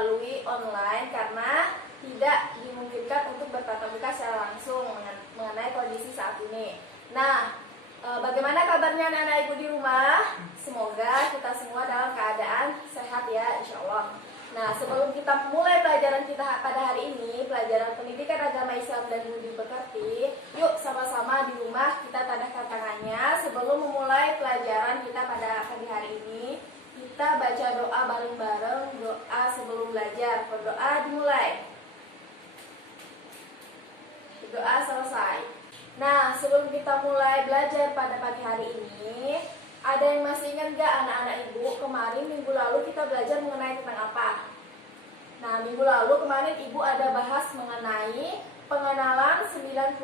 melalui online karena tidak dimungkinkan untuk bertatap muka secara langsung mengenai kondisi saat ini. Nah, bagaimana kabarnya anak-anak ibu di rumah? Semoga kita semua dalam keadaan sehat ya, insya Allah. Nah, sebelum kita mulai pelajaran kita pada hari ini, pelajaran pendidikan agama Islam dan budi pekerti, yuk sama-sama di rumah kita tadahkan tangannya sebelum memulai pelajaran kita pada pagi hari ini. Kita baca doa bareng-bareng, doa sebelum belajar. Berdoa dimulai. Doa selesai. Nah, sebelum kita mulai belajar pada pagi hari ini, ada yang masih ingat gak anak-anak ibu kemarin minggu lalu kita belajar mengenai tentang apa? Nah, minggu lalu kemarin ibu ada bahas mengenai pengenalan 99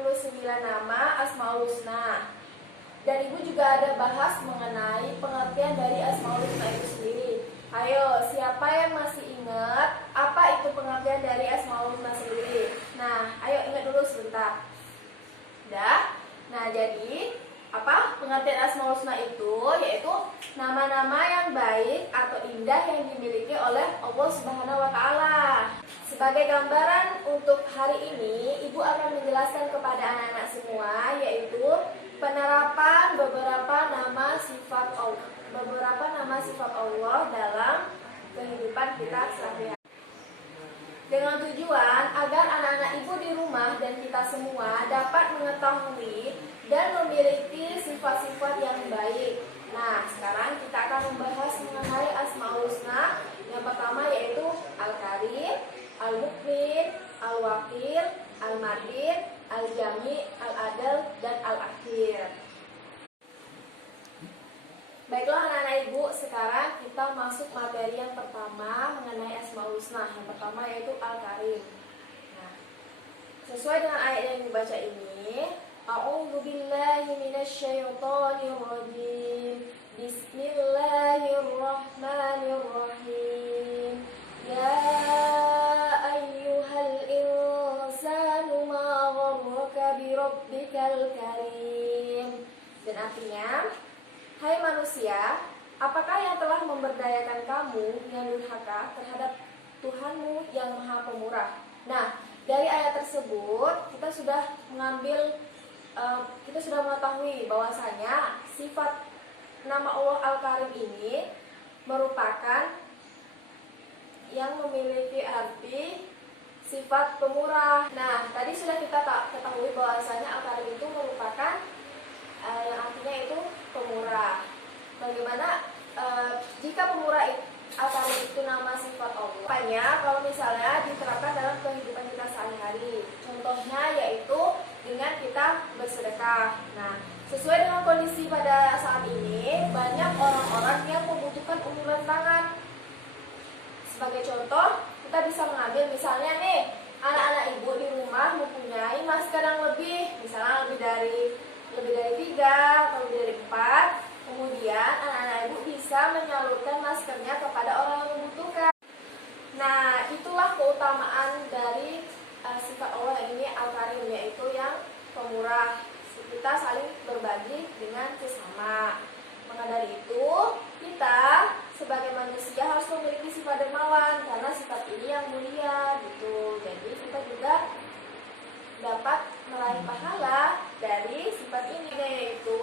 nama Asmaul Husna. Dan ibu juga ada bahas mengenai pengertian dari Asmaul Husna itu sendiri. Ayo, siapa yang masih ingat apa itu pengertian dari Asmaul Husna sendiri? Nah, ayo ingat dulu sebentar. Udah? Nah, jadi apa pengertian Asmaul Husna itu? Yaitu nama-nama yang baik atau indah yang dimiliki oleh Allah Subhanahu wa Ta'ala. Sebagai gambaran untuk hari ini, ibu akan menjelaskan kepada anak-anak semua, yaitu penerapan beberapa nama sifat Allah dalam kehidupan kita sehari-hari. Dengan tujuan agar anak-anak ibu di rumah dan kita semua dapat mengetahui dan memiliki sifat-sifat yang baik. Nah, sekarang kita akan membahas mengenai Asmaul Husna. Yang pertama yaitu Al-Karim, Al-Mukmin, Al-Wakil, Al-Madin, Al-Jami, Al-Adil, dan Al-Akhir. Baiklah anak-anak ibu, sekarang kita masuk materi yang pertama mengenai Asmaul Husna. Yang pertama yaitu Al-Karim. Nah, sesuai dengan ayat yang dibaca ini, A'udzu billahi minasyaitonir rajim. Bismillahirrahmanirrahim. Ya ayyuhal insanu ma gharraka bi rabbikal karim. Dan artinya, hai manusia, apakah yang telah memberdayakan kamu yang durhaka terhadap Tuhanmu yang Maha Pemurah? Nah, dari ayat tersebut kita sudah mengetahui bahwasanya sifat nama Allah Al-Karim ini merupakan yang memiliki arti sifat pemurah. Nah, tadi sudah kita ketahui bahwasanya Al-Karim itu merupakan yang artinya itu pemurah. Bagaimana jika pemurah Al-Karim itu nama sifat Allah? Makanya kalau misalnya diterapkan dalam kehidupan kita sehari-hari, contohnya yaitu dengan kita bersedekah. Nah, sesuai dengan kondisi pada saat ini, banyak orang-orang yang membutuhkan uluran tangan. Sebagai contoh, kita bisa mengambil misalnya nih, anak-anak ibu di rumah mempunyai masker yang lebih, misalnya lebih dari 3 atau lebih dari 4. Kemudian anak-anak ibu bisa menyalurkan maskernya kepada orang yang membutuhkan. Nah, itulah keutamaan dari sifat Allah yang ini Al-Karim, yaitu yang pemurah. Kita saling berbagi dengan sesama. Maka dari itu, kita sebagai manusia harus memiliki sifat dermawan karena sifat ini yang mulia gitu. Jadi kita juga dapat meraih pahala dari sifat ini, yaitu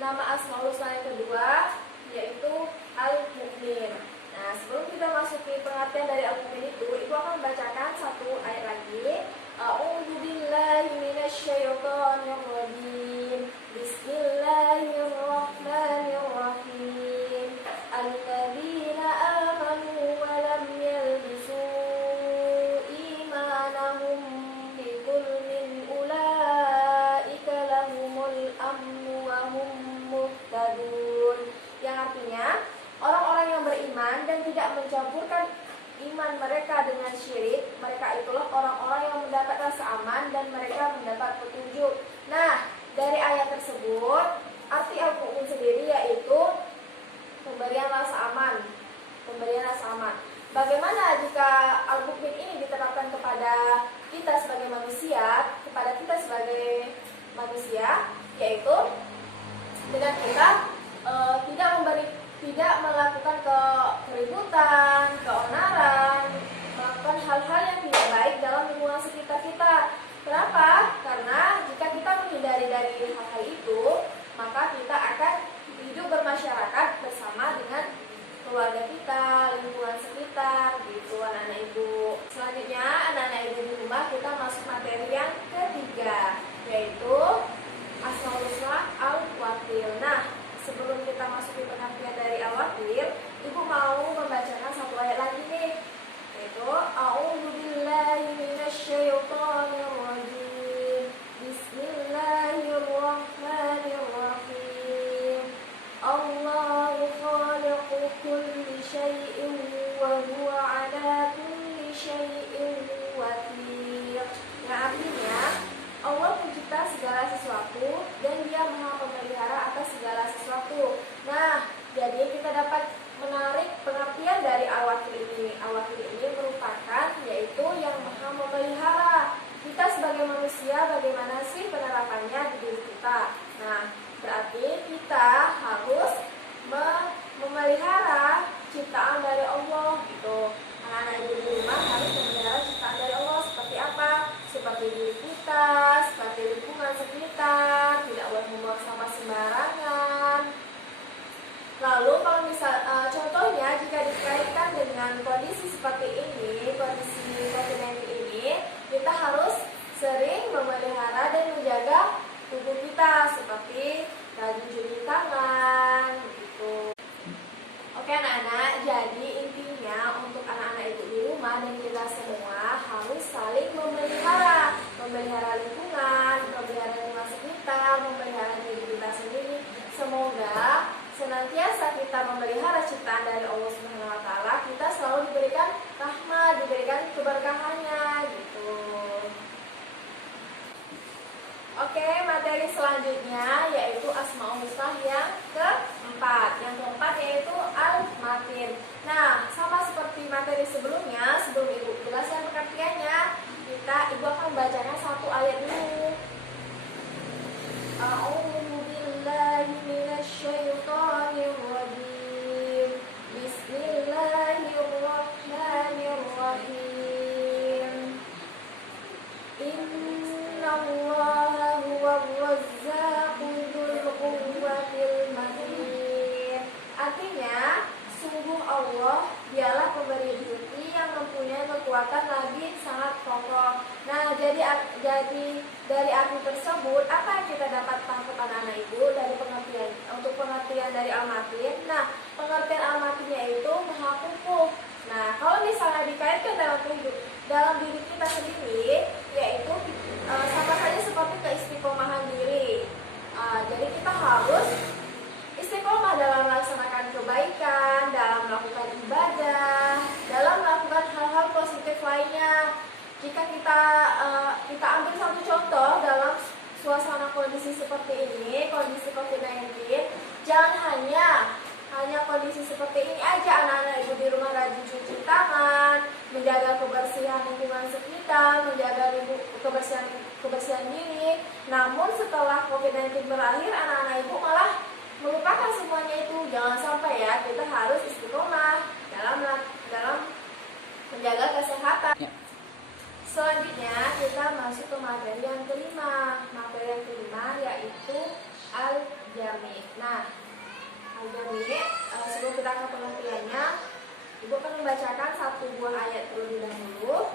nama Asmaul Husna yang kedua yaitu Al-Mukmin. Nah, sebelum kita masuk ke pengertian dari Al-Mukmin itu, ibu akan membacakan satu ayat lagi. A'udzu billahi minasyaitonir rajim. Bismillahirrahmanirrahim. Alladzina amanu wa lam yalbisu imanahum bidzulmin ulaika lahumul amnu wa hum muhtadun. Yang artinya, orang-orang yang beriman dan tidak mencampurkan iman mereka dengan syirik, mereka itulah orang-orang yang mendapat rasa aman dan mereka mendapat petunjuk. Nah, dari ayat tersebut, arti Al-Mukmin sendiri yaitu pemberian rasa aman. Bagaimana jika Al-Mukmin ini diterapkan kepada kita sebagai manusia, yaitu dengan kita tidak melakukan keributan, keonaran, huwa ala kulli syai'in wakil. Yang artinya Allah pencipta segala sesuatu dan Dia Maha Pemelihara atas segala sesuatu. Nah, jadi kita dapat menarik pengertian dari al-wakil ini. Al-wakil ini merupakan yaitu yang Maha Memelihara. Kita sebagai manusia bagaimana sih penerapannya di diri kita? Nah, berarti kita harus memelihara ciptaan dari Allah gitu. Anak-anak ibu di rumah harus memelihara ciptaan dari Allah seperti apa? Seperti diri kita, seperti lingkungan sekitar, tidak boleh membuang sampah sembarangan. Lalu kalau contohnya jika dikaitkan dengan kondisi seperti ini, kondisi COVID-19 ini, kita harus sering memelihara dan menjaga tubuh kita seperti rajin cuci tangan gitu. Oke anak-anak, jadi intinya untuk anak-anak ibu di rumah dan kita semua harus saling memelihara lingkungan, memelihara lingkungan sekitar, memelihara diri kita sendiri. Semoga senantiasa kita memelihara ciptaan dari Allah Subhanahu wa taala, kita selalu diberikan rahmat, diberikan keberkahannya gitu. Oke, materi selanjutnya yaitu Asmaul Husna yang keempat. Yang keempat yaitu Al-Matin. Nah, sama seperti materi sebelumnya, sebelum Ibu jelaskan pengertiannya, Ibu akan membacakan satu ayat dulu. A'udzu billahi minasyaitonir rajim. Bismillahirrahmanirrahim. Innallaha huwar razzaqu dzul quwwatil matin. Artinya, sungguh Allah dialah pemberi rezeki yang mempunyai kekuatan lagi sangat kokoh. Nah, jadi dari arti tersebut, apa yang kita dapat tangkap anak-anak ibu dari pengertian untuk pengertian dari Al-Matin? Nah, pengertian Al-Matinnya itu maha kukuh. Nah, kalau misalnya dikaitkan dalam diri kita sendiri, yaitu sama saja seperti keistiqomahan diri. Jadi kita harus istiqomah dalam melaksanakan kebaikan, dalam melakukan ibadah, dalam melakukan hal-hal positif lainnya. Jika kita ambil satu contoh dalam suasana kondisi seperti ini, kondisi COVID-19, jangan hanya kondisi seperti ini aja anak-anak ibu di rumah rajin cuci tangan, menjaga kebersihan lingkungan sekitar, menjaga kebersihan diri. Namun setelah COVID-19 berakhir, anak-anak ibu malah melupakan semuanya itu. Jangan sampai ya, kita harus istiqomah dalam menjaga kesehatan. Selanjutnya kita masuk ke materi yang kelima. Materi yang kelima yaitu Al-Jami. Nah, Al-Jami, sebelum kita ke pengertiannya, Ibu akan membacakan satu buah ayat terlebih dahulu.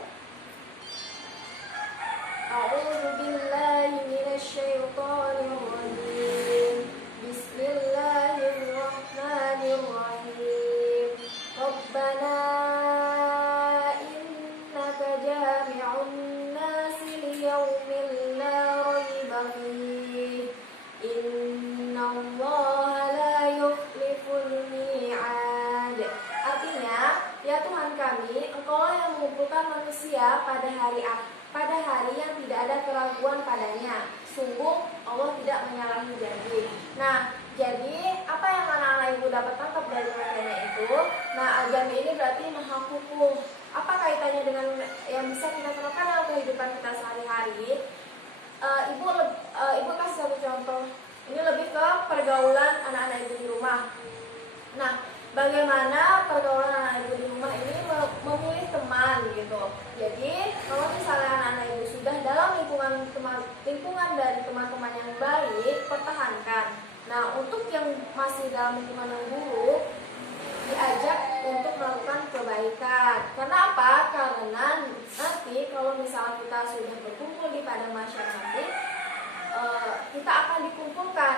A'udzu billahi minasyaitonir rajim. Bismillahirrahmanirrahim. Rabbana innaka jami'un nasi liyaumin la raiba fihi. Innallaha la yukhliful mi'ad. Artinya, ya Tuhan kami, Engkau yang mengumpulkan manusia pada hari yang tidak ada keraguan padanya. Sungguh Allah tidak menyalahi janji. Nah, jadi apa yang anak-anak ibu dapat tangkap dari pengertiannya itu? Nah, Al-Jami ini berarti maha kukuh. Apa kaitannya dengan yang bisa kita terapkan dalam kehidupan kita sehari-hari? Ibu kasih satu contoh. Ini lebih ke pergaulan anak-anak ibu di rumah. Nah, bagaimana pergaulan anak ibu di rumah ini memilih teman gitu. Jadi kalau misalnya anak-anak ibu sudah dalam lingkungan dari teman-teman yang baik, pertahankan. Nah, untuk yang masih dalam lingkungan yang buruk, diajak untuk melakukan kebaikan. Karena apa? Karena nanti kalau misalnya kita sudah berkumpul di pada masyarakat, kita akan dikumpulkan.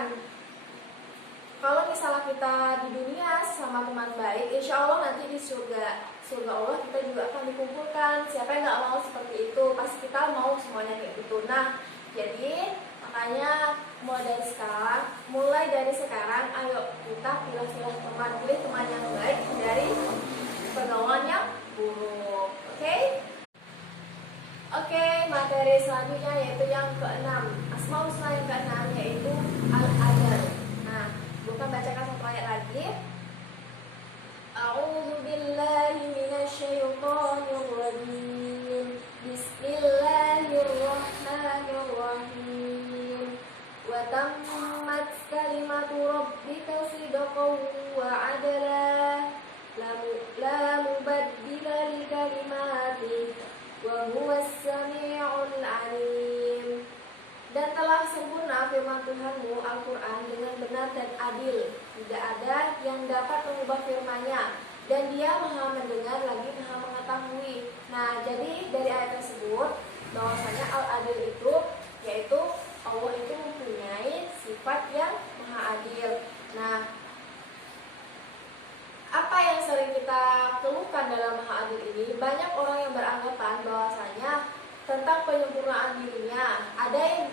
Kalau misalnya kita di dunia sama teman baik, insya Allah nanti di surga Allah kita juga akan dikumpulkan. Siapa yang nggak mau seperti itu? Pasti kita mau semuanya kayak gitu. Nah, jadi makanya mulai dari sekarang, ayo kita pilih teman yang baik dari pergaulan yang buruk. Oke, materi selanjutnya yaitu yang keenam. Asmaul husna yang keenam yaitu al-adl. Nah, bukan bacakan satu ayat lagi. A'udzu billahi minasyaitonir rajim. Bismillahirrahmanirrahim. Wa tammat kalimatu rabbika sidqan wa 'adla. La mubaddila li kalimatihi wa huwas sami'ul 'alim. Dan telah sempurna firman Tuhanmu Al-Quran dengan benar dan adil. Tidak ada yang dapat mengubah firman-Nya, dan Dia Maha mendengar lagi Maha mengetahui. Nah, jadi dari ayat tersebut bahwasanya al-adil itu yaitu Allah itu mempunyai sifat yang maha adil. Nah, apa yang sering kita keluhkan dalam maha adil ini, banyak orang yang beranggapan bahwasanya tentang penyempurnaan dirinya. Ada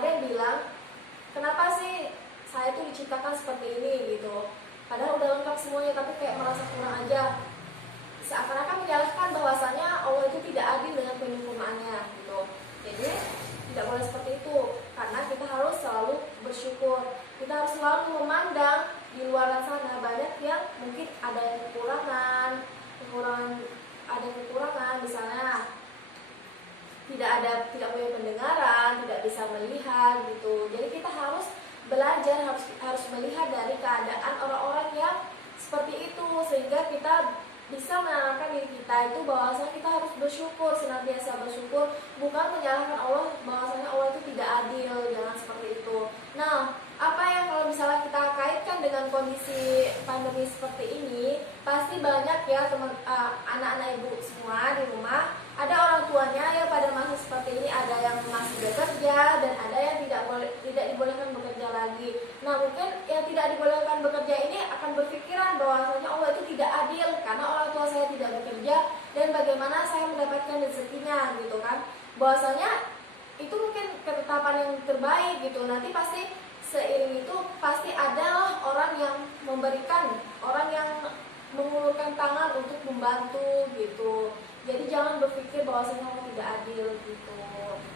yang bilang, kenapa sih saya itu diciptakan seperti ini gitu, padahal udah lengkap semuanya tapi kayak merasa kurang aja. Seakan-akan menyalahkan bahwasanya Allah itu tidak adil dengan penyempurnaannya gitu. Jadi tidak boleh seperti itu, karena kita harus selalu bersyukur. Kita harus selalu memandang di luar sana banyak yang mungkin ada yang kekurangan, misalnya tidak punya pendengaran, tidak bisa melihat gitu. Jadi kita harus belajar, harus melihat dari keadaan orang-orang yang seperti itu, sehingga kita bisa menanamkan diri kita itu bahwasanya kita harus bersyukur, senantiasa bersyukur, bukan menyalahkan Allah bahwasanya Allah itu tidak adil. Jangan seperti itu. Nah, apa yang kalau misalnya kita kaitkan dengan kondisi pandemi seperti ini, pasti banyak ya anak-anak ibu semua di rumah, ada orang tuanya yang pada masa seperti ini ada yang masih bekerja dan ada yang tidak dibolehkan bekerja lagi. Nah, mungkin yang tidak dibolehkan bekerja ini akan berpikiran bahwasanya Allah itu tidak adil karena orang tua saya tidak bekerja dan bagaimana saya mendapatkan rezekinya gitu kan. Bahwasanya itu mungkin ketetapan yang terbaik gitu. Nanti pasti seiring itu pasti adalah orang yang memberikan, orang yang mengulurkan tangan untuk membantu gitu. Jadi jangan berpikir bahwasanya Allah tidak adil gitu.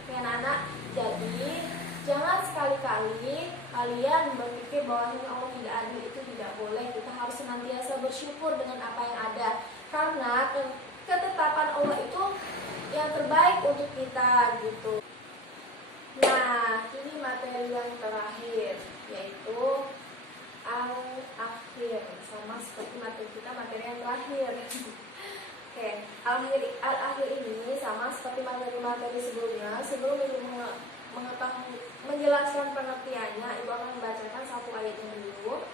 Ya anak-anak, jadi jangan sekali-kali kalian berpikir bahwasanya Allah tidak adil, itu tidak boleh. Kita harus senantiasa bersyukur dengan apa yang ada, karena ketetapan Allah itu yang terbaik untuk kita gitu. Nah, ini materi yang terakhir yaitu al-akhir, sama seperti materi kita materi yang terakhir. Oke, al-akhir ini sama seperti materi-materi sebelumnya. Sebelum ibu menjelaskan pengertiannya, ibu akan membacakan satu ayatnya dulu.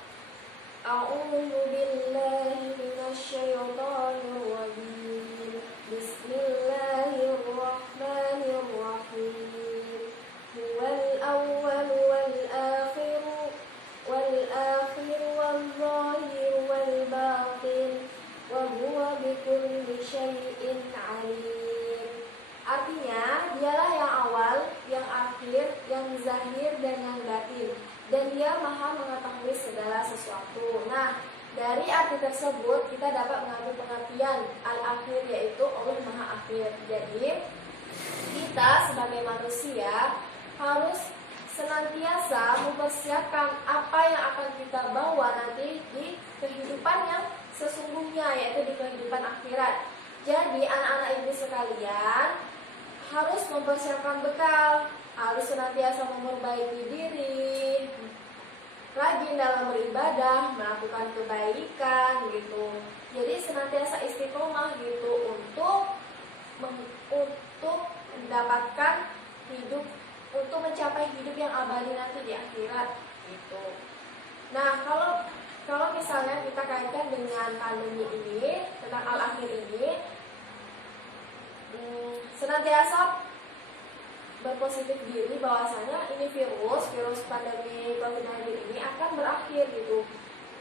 A'udzu billahi minasyaitonir rajim. Bismillahirrahmanirrahim. Huwal awwal wal akhir wal zahir wal batin wa huwa bikulli syai'in 'alim. Artinya, dialah yang awal, yang akhir, yang zahir dan yang batin, dan Dia Maha mengetahui segala sesuatu. Nah, dari arti tersebut kita dapat mengambil pengertian al-akhir, yaitu Allah Maha Akhir. Jadi kita sebagai manusia harus senantiasa mempersiapkan apa yang akan kita bawa nanti di kehidupan yang sesungguhnya, yaitu di kehidupan akhirat. Jadi anak-anak ibu sekalian harus mempersiapkan bekal, harus senantiasa memperbaiki diri, rajin dalam beribadah, melakukan kebaikan gitu. Jadi senantiasa istiqomah gitu untuk mendapatkan hidup, untuk mencapai hidup yang abadi nanti di akhirat gitu. Nah, kalau misalnya kita kaitkan dengan pandemi ini, tentang al-akhir ini, senantiasa berpositif diri bahwasanya ini virus pandemi COVID-19 ini akan berakhir gitu.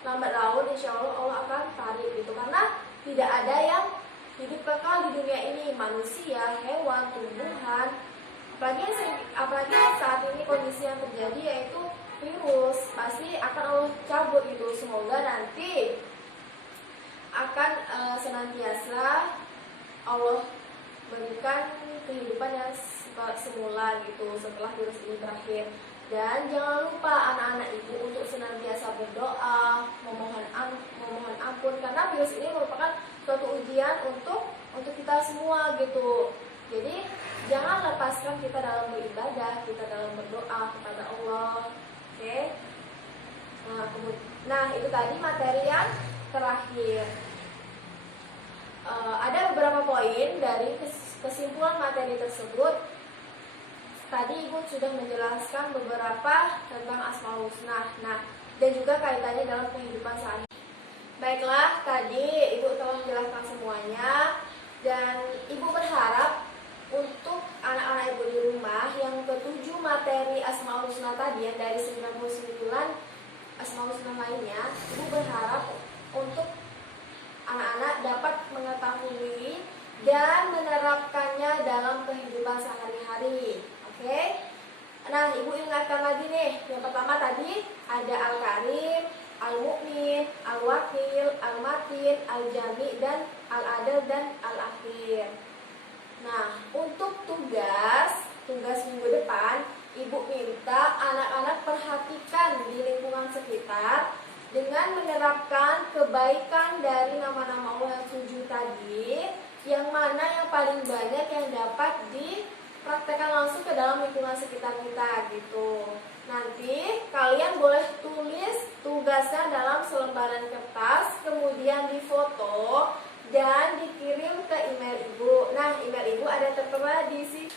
Lambat laun insya Allah akan tarik gitu, karena tidak ada yang hidup kekal di dunia ini, manusia, hewan, tumbuhan, apalagi saat ini kondisi yang terjadi yaitu virus, pasti akan Allah cabut gitu. Semoga nanti akan senantiasa Allah berikan kehidupan yang semula gitu setelah virus ini berakhir. Dan jangan lupa anak-anak ibu untuk senantiasa berdoa, memohon ampun, karena virus ini merupakan suatu ujian untuk kita semua gitu. Jadi jangan lepaskan kita dalam beribadah, kita dalam berdoa kepada Allah. Oke. Nah, itu tadi materi yang terakhir. Ada beberapa poin dari kesimpulan materi tersebut. Tadi Ibu sudah menjelaskan beberapa tentang Asmaul Husna. Nah, dan juga kaitannya dalam kehidupan sehari-hari. Baiklah, tadi Ibu telah menjelaskan semuanya, dan Ibu berharap untuk anak-anak Ibu di rumah yang ketujuh materi Asmaul Husna tadi, yang dari 99 Asmaul Husna lainnya, Ibu berharap untuk anak-anak dapat mengetahui dan menerapkannya dalam kehidupan sehari-hari. Oke. Nah, Ibu ingatkan lagi nih. Yang pertama tadi ada Al-Karim, Al-Mu'min, Al-Wakil, Al-Matin, Al-Jami, dan Al-Adil, dan Al-Akhir. Nah, untuk tugas minggu depan, Ibu minta anak-anak perhatikan di lingkungan sekitar dengan menerapkan kebaikan dari nama-nama Allah yang 7 tadi, yang mana yang paling banyak yang dapat dipraktekkan langsung ke dalam lingkungan sekitar kita gitu. Nanti kalian boleh tulis tugasnya dalam selembaran kertas, kemudian difoto dan dikirim ke email Ibu. Nah, email Ibu ada tertera di sini.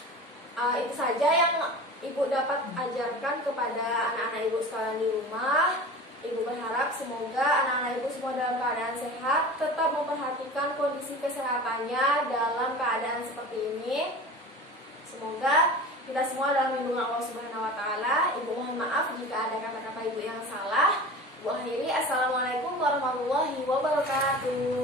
Itu saja yang Ibu dapat ajarkan kepada anak-anak Ibu sekalian di rumah. Ibu berharap semoga anak-anak Ibu semua dalam keadaan sehat, tetap memperhatikan kondisi kesehatannya dalam keadaan seperti ini. Semoga kita semua dalam lindungan Allah Subhanahu wa taala. Ibu mohon maaf jika ada kata-kata Ibu yang salah. Ibu akhiri, assalamualaikum warahmatullahi wabarakatuh.